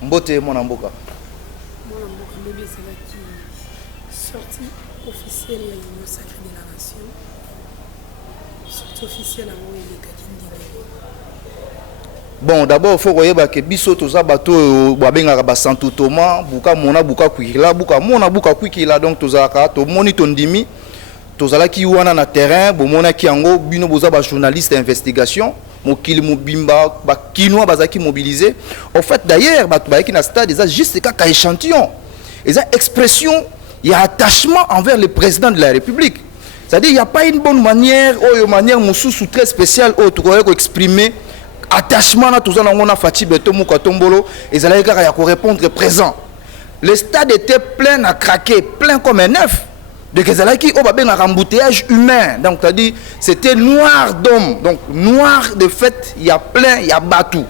Mbote mon amboka. Mon amboka bébé c'est là qui sortie officielle de l'Union sacrée de la nation. Sortie officielle en haut et les Kakindi. Bon, d'abord il faut voir que biso toza bato babenga ba Santo Thomas, buka mona buka kwikila, buka mona buka kwikila donc toza ka to moni tondimi. Tozala ki wana na terrain, bo mona ki ango bino boza ba journaliste d'investigation. Mokili mobimba ba kinois bazaki mobilisé en fait d'ailleurs ba ki na stade ça juste ka échantillon et ça expression il y a attachement envers le président de la République, c'est-à-dire il y a pas une bonne manière ou une manière mususu très spéciale autre ko exprimer attachement na tozana ngona Fati Beto Muka Tombolo et ça là ya ko répondre présent. Le stade était plein à craquer, plein comme un œuf. De Kezalaki, on va bien un embouteillage humain. Donc, c'est-à-dire, c'était noir d'hommes. Donc, noir de fait, il y a plein, il y a batou.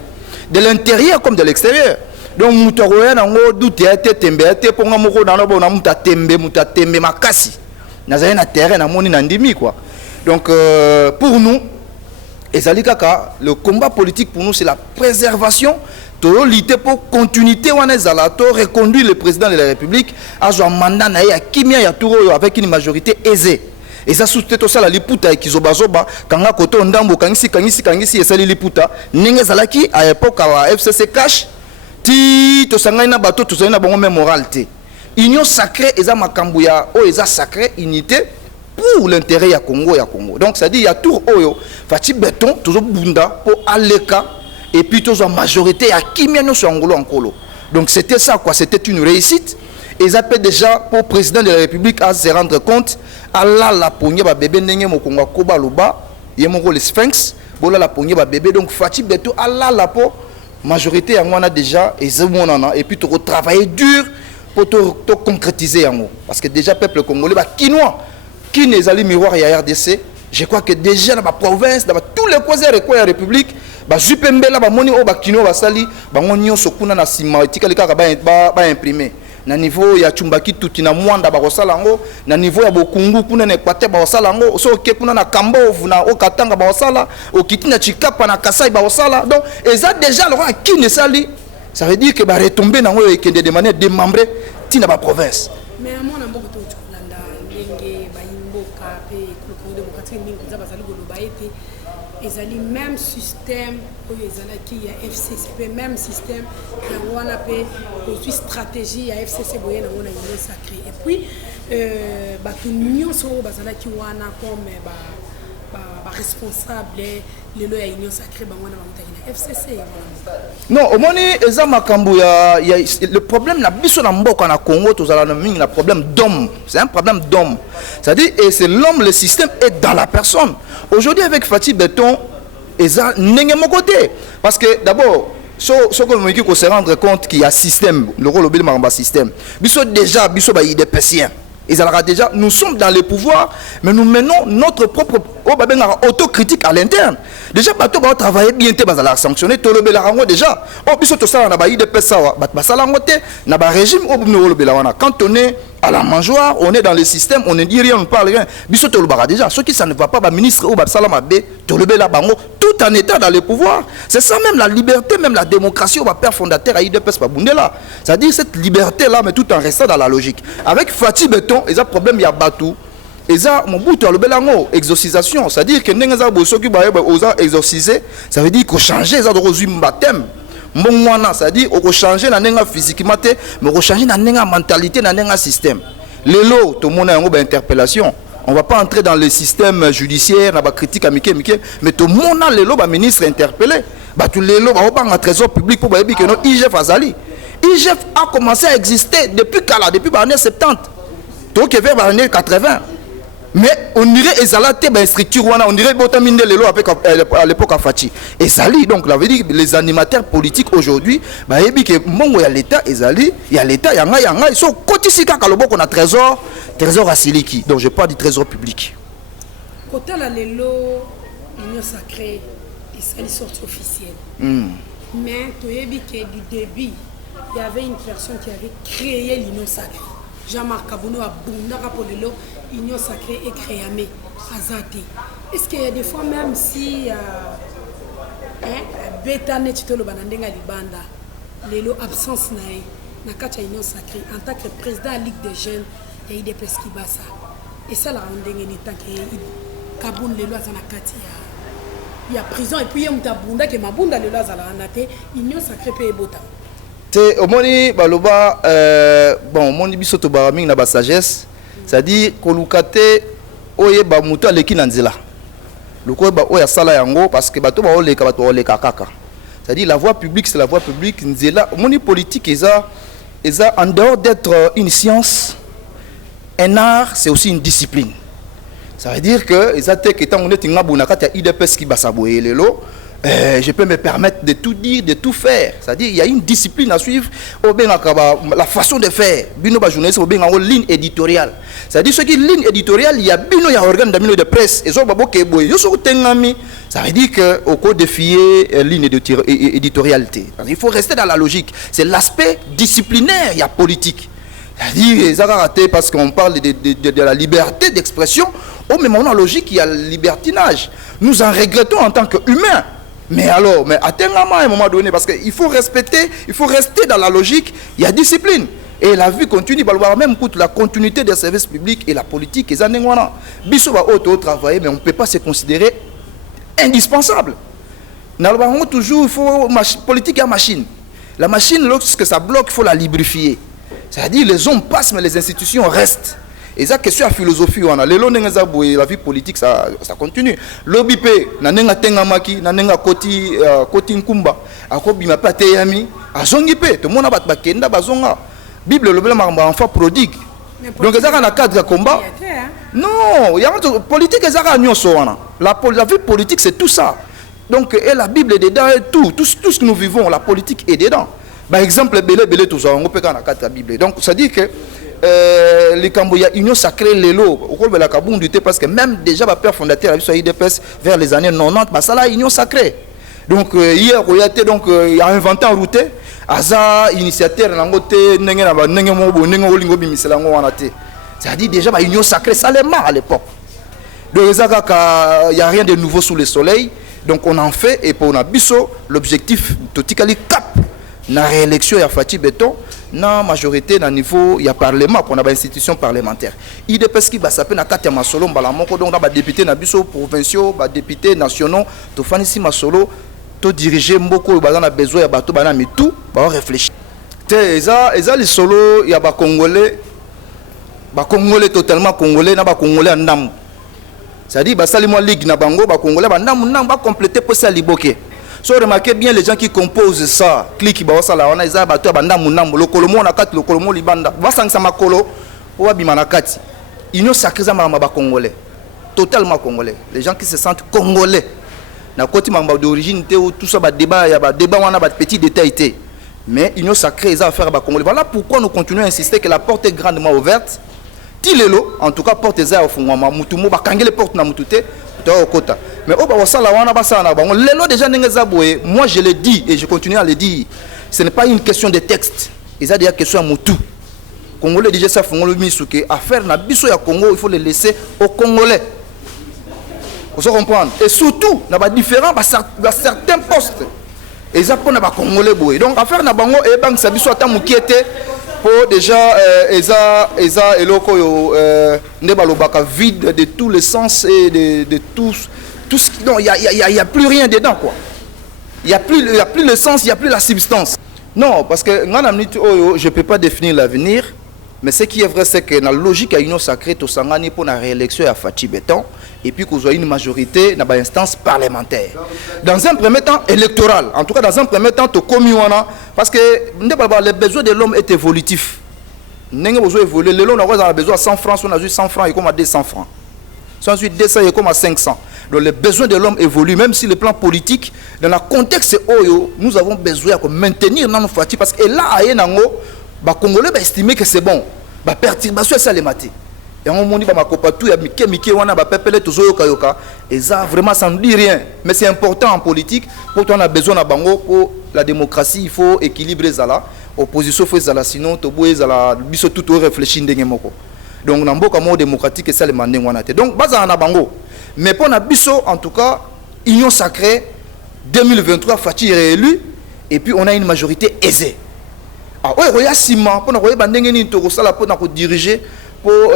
De l'intérieur comme de l'extérieur. Donc, Moutoroya, nango, doute, tembe, ponga moko, nango, namuta tembe, makasi. Nazaye na terrain, namoni nandimi, quoi. Donc, pour nous, le combat politique pour nous, c'est la préservation de lutter pour continuité reconduire le président de la République à un mandat avec une majorité aisée. Et ça soutient tout ça la liputa qui zobazoba quand la koto ndambo kangisi et ça liputa ninge zalaki à l'époque à FCC cash ti to sangana bato to sangana bongo moralité. Union sacrée et ça makambuya o eza sacrée unité pour l'intérêt ya Congo. Donc ça dit il y a tout oyo Fati Beton toujours bunda pour aleka et puis toujours en majorité à Kimiano sur Angolo en Colo. Donc c'était ça quoi, c'était une réussite. Et ça peut déjà pour le président de la République à se rendre compte Allah la poignée ba bébé ndenge mokonga koba loba yemoko le sphinx bola la poignée ba bébé donc Fati Beton Allah la po majorité en on a déjà et puis tu retravailler dur pour te concrétiser yango parce que déjà peuple congolais ba kinois qui n'est allé miroir ya RDC. Je crois que déjà dans ma province, dans tous les coins de la République, Jupembela, Moni, Bakino, Basali, Bangonio, Sokuna, Nasima, Tikalika, imprimé. Na niveau ya Chumbaki, Tutina, Mwanda, Barosalango, na niveau ya Bokungu, Kuna, Nekwate, Barosalango, so Kekuna, na Kambo, na Okatanga, Barosala, Okitina, Chikapa, na Kasai, Barosala. Donc, et ça déjà, alors, qui ne sali, ça veut dire que va retomber dans de manière démembrée, Tina, ma province. Mais à mon amour, ils ont le même système, il y a FCC, même système, il y a une stratégie, il y a FCC, il y a une sacrée. Et puis, l'union comme responsable, l'union sacrée, FCC. Non, au moment le problème n'a pas de Congo, un problème d'homme. C'est un problème d'homme. C'est-à-dire, et c'est l'homme, le système est dans la personne. Aujourd'hui, avec Fati Beton, ça n'est pas mon côté. Parce que d'abord, il faut se rendre compte qu'il y a un système, le rôle de système. Déjà, des Pessiens. Déjà, nous sommes dans le pouvoir, mais nous menons notre propre autocritique à l'interne. Déjà, bateau va travailler bien, va sanctionner, déjà. Quand on est à la mangeoire, on est dans le système, on ne dit rien, on ne parle rien. Déjà, ceux qui ça ne va pas, ministre ou tout en état dans le pouvoir. C'est ça même la liberté, même la démocratie, père fondateur à IDPS Babundela. C'est-à-dire cette liberté-là, mais tout en restant dans la logique. Avec Fati Beton, il y a un problème, il y a Batou. Et ça, mon bout, exorcisation. C'est-à-dire que nous exorciser, ça veut dire qu'on change ça de baptême. C'est-à-dire qu'on change la physiquement, mais on change la mentalité, la système. Les lots, tout le monde a une interpellation. On ne va pas entrer dans le système judiciaire, dans la critique à Mickey, mais tout le monde a les lots, ministre interpellé. Tout les lots, on va pas en trésor public pour dire que non, IGF Azali. IGF a commencé à exister depuis Kala, depuis les années 70. Donc, vers les années 80. Mais on dirait Ezalate, structure, on dirait Botamine les lots à l'époque à Fati. Ezali, donc, la veut dire les animateurs politiques aujourd'hui, il y a l'État, Ezali, il y a l'État, il y a ils sont cotisika kalobok on a trésor à Siliki. Donc, je parle du trésor public. Côté la Lelo, l'union sacrée, c'est une sortie officielle. Mais tu as vu que du début, il y avait une personne qui avait créé l'union sacrée. Jean-Marc Kabouno a bundaka pour l'union sacrée et créé Azati. Est-ce qu'il y a des fois même si Bétané Titolo Banandenga Libanda, lelo absence nae na kati ya union sacrée en tant que président de la ligue des jeunes ya IDPS Kibasa et ça la ndenge ni tant que Kaboun lelo azana kati ya prison et puis il mutabunda ke mabunda lelo azala anate union sacrée pe ebota te omoni baloba bon moni biso to ba mingi na ba sagesse c'est-à-dire kolukate oye ba mutu aleki na nzela loko ba oya sala yango parce que bato ba oleka kaka c'est-à-dire la voie publique c'est la voie publique nzela moni politique eza en dehors d'être une science un art c'est aussi une discipline. Ça veut dire que je peux me permettre de tout dire, de tout faire. C'est-à-dire qu'il y a une discipline à suivre, la façon de faire. Une ligne éditoriale. C'est-à-dire que ligne éditoriale, il y a un organe de presse. Ça veut dire qu'au cours de fier ligne éditorialité. Il faut rester dans la logique. C'est l'aspect disciplinaire, il y a politique. C'est-à-dire parce qu'on parle de la liberté d'expression, au même moment logique, il y a le libertinage. Nous en regrettons en tant qu'humains. Mais alors, atteindre à un moment donné, parce qu'il faut respecter, il faut rester dans la logique, il y a discipline. Et la vie continue, même la continuité des services publics et la politique, ils ont travailler, mais on ne peut pas se considérer indispensable. Toujours, il faut politique et machine. La machine, lorsque ça bloque, il faut la lubrifier. C'est-à-dire les hommes passent, mais les institutions restent. Et ça, question à philosophie, on a la vie politique, ça continue. L'OBP, nanenga tengamaki, nanenga koti nkumba, akobima pa teyami, azongipe, tout le monde a bakenda bazonga. Bible le blanc enfant prodigue. Donc ça dans le cadre de combat. Non, il y a politique et ça la vie politique c'est tout ça. Donc et la Bible est dedans et tout ce que nous vivons, la politique est dedans. Par exemple, belé tout ça, on peut dans la cadre de la Bible. Donc ça dit que les Camboya union sacrée l'élo au col de la Kaboun du parce que même déjà le père fondateur a IDPS vers les années 90 bah ça là union sacrée. Donc hier il a inventé en route aza initiateur nangote nenge na nenge mobo nenge olingo bimisela ngo wana te. Ça dit déjà bah union sacrée ça les marre à l'époque. Donc il y a rien de nouveau sous le soleil. Donc on en fait et pour on a biso l'objectif totikali cap na réélection ya Fati Beton na majorité na niveau ya parlement pour na ba institution parlementaire IDPS qui ba sapé na kati ya masolo mbala moko donc na ba député na biso provinciaux ba députés nationaux to fanisi masolo to diriger mboko ba na besoin ya bato ba na mitu ba réfléchir te eza les solo ya ba congolais totalement congolais na ba congolais ndam c'est-à-dire ba salimo ligue na bango ba congolais ba ndam ba compléter pour ça liboké. So remarquez bien les gens qui composent ça, clique bawasala wana eza bato banda munambo lokolomo na kati lokolomo libanda basangisa makolo oba bimana kati union sacrée za mama ba congolais totalement congolais les gens qui se sentent congolais na koti mamba d'origine té tout ça ba débat wana ba petit détail té mais union sacrée za affaire ba congolais voilà pourquoi nous continuons à insister que la porte est grandement ouverte tilelo en tout cas porte za ofungwa mutumo ba kangele porte na mutute kota. Mais moi je le dis et je continue à le dire, ce n'est pas une question de texte, c'est une question à Moutou. Congolais déjà ça font le misuke affaire na biso ya Congo, il faut le laisser aux Congolais. Vous comprenez? Et surtout na ba différents certains postes. Et ça pour na ba Congolais boy. Donc affaire na bango et bank sa biso ata mukiete pour déjà eza eloko yo ndebalobaka vide de tous les sens et de tous tout ce qui non il y a plus rien dedans quoi. Il y a plus le sens, il y a plus la substance. Non, parce que je peux pas définir l'avenir, mais ce qui est vrai c'est que dans la logique à union sacrée to sangani pour la réélection à Fati Beton et puis qu'on soit une majorité dans l'instance parlementaire. Dans un premier temps électoral, en tout cas dans un premier temps to komiwana parce que les besoins de l'homme est évolutif. N'engue besoin évoluer, le l'homme a besoin de 100 francs, on a eu 100 francs et comme à 200 francs. Ensuite 200 et comme à 500. Donc les besoins de l'homme évoluent même si le plan politique dans le contexte oyo nous avons besoin de maintenir dans nos Fati parce que là à Yenango ba Congolais ba estimer que c'est bon. Ba perturbation ça les maté. Et on moni ba makopa tout ya mike wana ba pepele tozo yoka et ça vraiment ça ne dit rien mais c'est important en politique pour toi on a besoin na bango pour la démocratie il faut équilibrer ça là opposition faut ça là sinon to boye ça là biso tout réfléchir ndenge moko donc na mboka mo démocratique et ça les mandé wana té donc baza na bango mais pour na biso en tout cas union sacrée 2023 Fati réélu et puis on a une majorité aisée. Ah ouais, il y a ciment pour nous bandengeni to sala pour nous diriger pour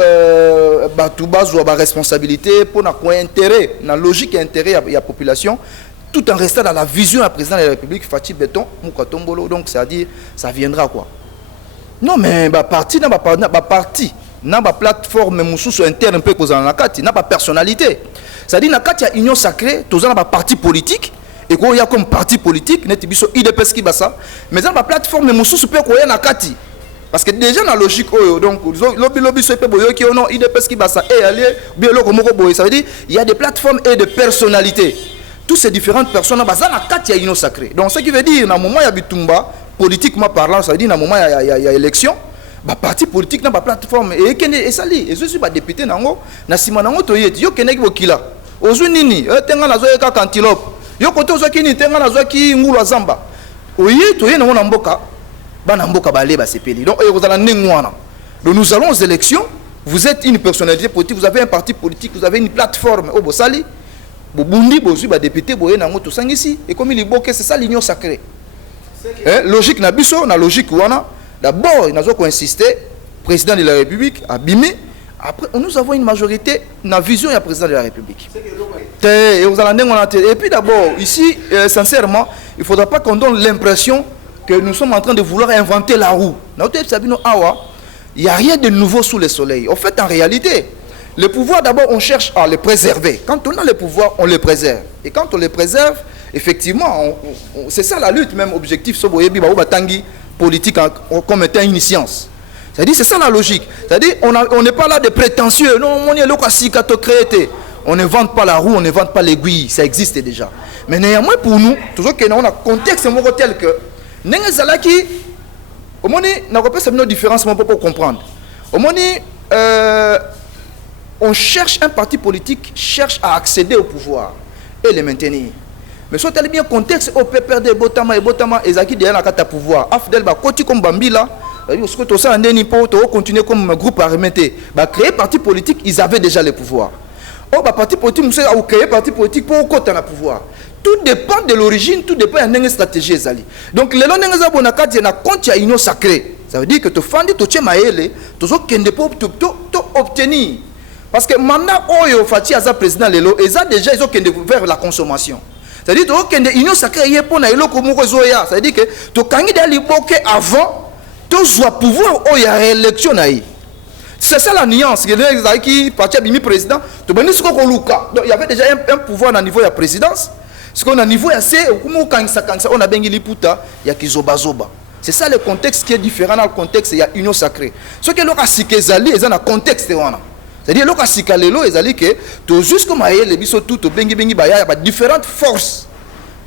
batouba ou ba responsabilité pour nous intérêt, na logique et intérêt il y a population tout en restant dans la vision du président de la République Fachi Beton Mukatombolo, donc c'est-à-dire ça viendra quoi. Non mais ba parti na ba parti na ba plateforme mususu interne peu cause na kati na ba personnalité. C'est-à-dire na kati ya union sacrée tous na ba parti politique et qu'il y a comme parti politique net biso IDPS qui basa mais na ba plateforme mususu peu ko ya na kati parce que déjà na logique donc lobby so pe boyo ki non IDPS qui basa et aller bien loko moko boyo ça veut dire il y a des plateformes et des personnalités. Toutes ces différentes personnes na baza na kati ya union sacrée. Donc ce qui veut dire na moment ya bitumba politiquement parlant ça veut dire na moment il y a élection ba parti politique na ba plateforme et kene esali et je suis ba député nango na sima nango to yeti yo kene ki bokila ozu nini tenga na zo ka antilope yo koto zo kini tenga na zo ki ngulu azamba oyi to ye nango na mboka bana mboka balé ba sepeli donc vous allez nengwana donc nous allons aux élections vous êtes une personnalité politique vous avez un parti politique vous avez une plateforme au bosali bobundi bozui ba député boye nango to sangisi et comme il boke c'est ça l'union sacrée. Logique na biso na logique wana d'abord il n'a insister président de la République a bimé après nous avons une majorité na vision du président de la République et puis d'abord ici sincèrement il ne faudra pas qu'on donne l'impression que nous sommes en train de vouloir inventer la roue. Il n'y a rien de nouveau sous le soleil. En fait en réalité le pouvoir d'abord on cherche à le préserver. Quand on a le pouvoir on le préserve et quand on le préserve effectivement, c'est ça la lutte, même objectif, politique comme étant une science. C'est-à-dire, c'est ça la logique. C'est-à-dire, on n'est pas là de prétentieux. Non, on est là on ne vante pas la roue, on ne vante pas l'aiguille. Ça existe déjà. Mais néanmoins, pour nous, toujours qu'on a un contexte tel que, au moins, on n'a pas de différence pour comprendre. Au moins, on cherche un parti politique, cherche à accéder au pouvoir et le maintenir. Mais soit elle bien contexte au PPRD Botama et Botama et Zaki derrière la carte à pouvoir. Afdel ba koti comme Bambila, parce que tout ça andeni pour continuer comme groupe armé. Ba créer parti politique, ils avaient déjà le pouvoir. Oh ba parti politique, nous avons créé parti politique pour côté le pouvoir. Tout dépend de l'origine, tout dépend de la stratégie zali. Donc les longs ngenza bonaka na compte ya union sacrée. Ça veut dire que tu fandi to tchemaele, to zo kende pour obtenir. Parce que mandat oyo Fati aza président lelo, ils ont déjà ils ont kende vers la consommation. C'est-à-dire que l'union sacrée est pour naïlo comme Zoya. C'est-à-dire que tu kangi dali boke avant, tu dois pouvoir ou y a réélection naï. C'est ça la nuance. Il qui parti bimi président, tu ben ce qu'on luka. Donc il y avait déjà un pouvoir au niveau de la présidence. Ce qu'on a niveau assez, on a bengi liputa, il y a kizoba zoba. C'est ça le contexte qui est différent dans le contexte il y a union sacrée. Ce que l'on a sikezali, ils ont un contexte wana. C'est-à-dire que si kalelo ezali que to jusqu'au maye le biso tout bengi baya y a différentes forces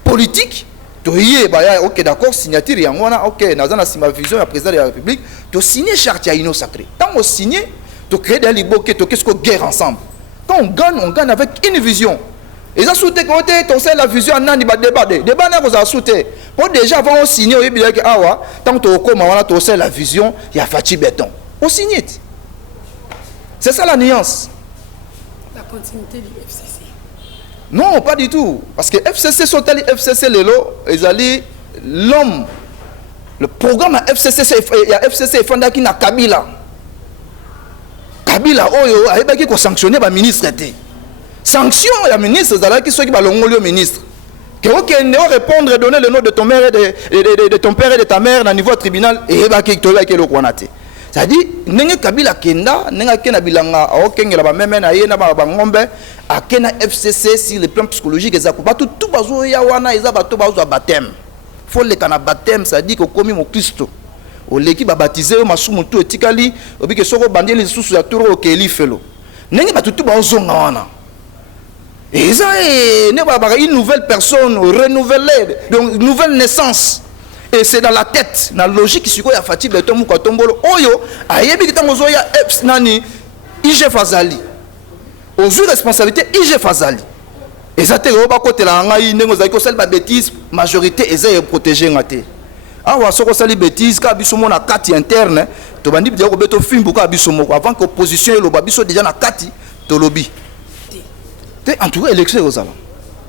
politiques to yé baya OK d'accord signature ya ngona OK nazana sima vision ya président de la République to signer charte ya union sacrée. Quand on signe to créer des liboké to qu'est-ce qu'on guerre ensemble. Quand on gagne avec une vision. Et ça soute côté to c'est la vision nani ba débat na ko za soute. Pour déjà avant on signer o yebi que awa tant to koma wana to c'est la vision ya Fachi Beton. On signe. C'est ça la nuance. La continuité du FCC. Non, pas du tout. Parce que FCC, FCC, l'homme, le programme à FCC, il y a FCC, il y a Kabila. Kabila, il y a sanctionné le ministre. Sanction, il y a ministre, qui sont le ministre. Que répondre et donner le nom de ton mère et de ton père et de ta mère au niveau du tribunal, et il y a le c'est-à-dire, nenga Kabila kenda, nenga kena bilanga, okengela ba meme na ye na ba ngombe, akena FCC sur le plan psychologique ezako. Ba tout bazo ya wana eza bato bazo baptême. Faut le kana baptême, ça dit que komi mo Christo. O leki ba baptiser masumu tout etikali, obi ke soko bandeli susu ya turo okeli felo. Nenga ba tout bazo ngana. Et ça ne ba une nouvelle personne renouvelée, donc nouvelle naissance. Et c'est dans la tête, dans la logique qui a Fachi Beton Mukatombolo. Oyo, ayebi kitango zoya eps nani IG Fazali. Aux responsabilités IG Fazali. Et ça te roba côté la ngai nengo zaki sel ba bêtise majorité eza protéger ngate. Ah wa soko sali bêtise ka biso mona kati interne, to bandi bi ko beto fimbu ka biso moko avant que opposition et le biso déjà na kati to lobby. Te en tout cas élection aux ala.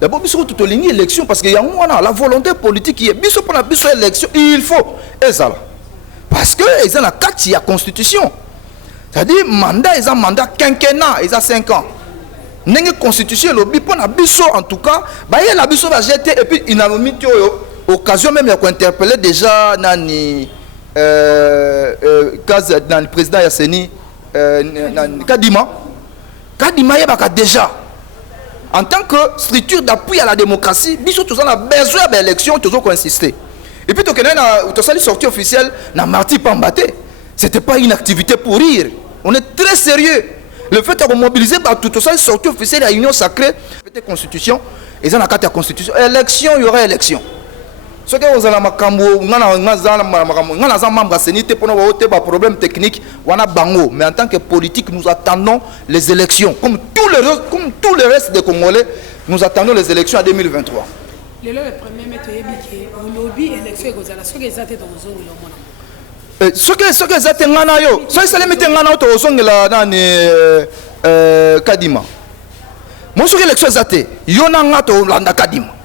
d'abord biso tout olingi élection parce que yango wana la volonté politique qui est biso pour la biso élection il faut ezala parce que ils ont la carte il y a constitution c'est-à-dire mandat ils ont mandat quinquennat ils ont 5 ans n'enge constitution lobby pour la biso en tout cas bah il la biso va jeter et puis il a mis occasion même pour interpeller déjà nani cas dans le président Yasseni Kadima il y déjà en tant que structure d'appui à la démocratie biso tous on a besoin d'élection toujours qu'on insister et puis tu as sortie officielle na Marty Pambaté c'était pas une activité pour rire on est très sérieux le fait de mobiliser tout ça sortie officielle à l'union sacrée constitution et ça na carte de constitution élection il y aura élection ce que vous avez makambo ngana za membre sénité pour nous avoir des problèmes techniques wana bango mais en tant que politique nous attendons les élections comme tous les restes des Congolais nous attendons les élections en 2023 le premier maître yebike au lobby élection ekozala soki ezate dans zone le mona soki ezate ngana yo soki salemete ngana to osongela nani Kadima mo soki élection ezate yo na ngato landa Kadima